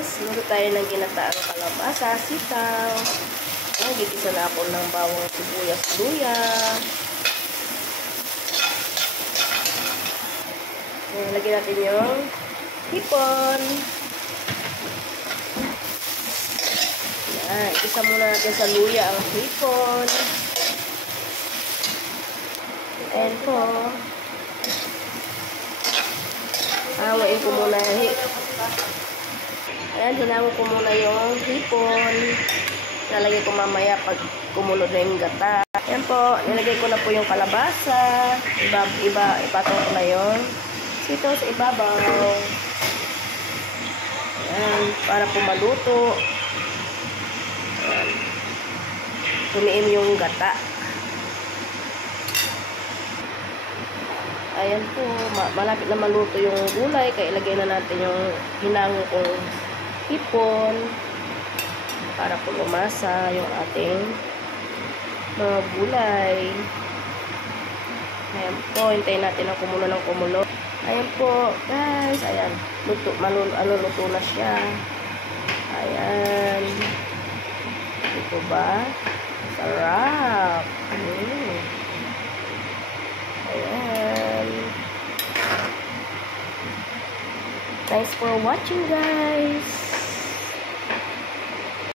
guys, luto tayo ng ginataang kalabasa, sitaw. Ayan, gigisa na ako ng bawang sibuyas, luya. Ayan, lagyan natin yung hipon. Ayan, isa muna natin sa luya ang hipon. Ayan po. Hawain ko muna. Ayan, hinango ko muna yung hipon. Nalagay ko mamaya pag kumulo na yung gata. Ayan po, nilagay ko na po yung kalabasa. Ipatong ko na yung sitaw sa ibabaw. Ayan, para po maluto. Ayan. Tumiim yung gata. Ayan po, malapit na maluto yung gulay, kaya ilagay na natin yung hinango kong hipon para po lumasa yung ating mga gulay. Ayan po, hintayin natin ang kumulo ng kumulo. Ayan po, guys, ayan, luto na siya. Ayan. Ito ba? Sarap. Ayan. Thanks for watching, guys.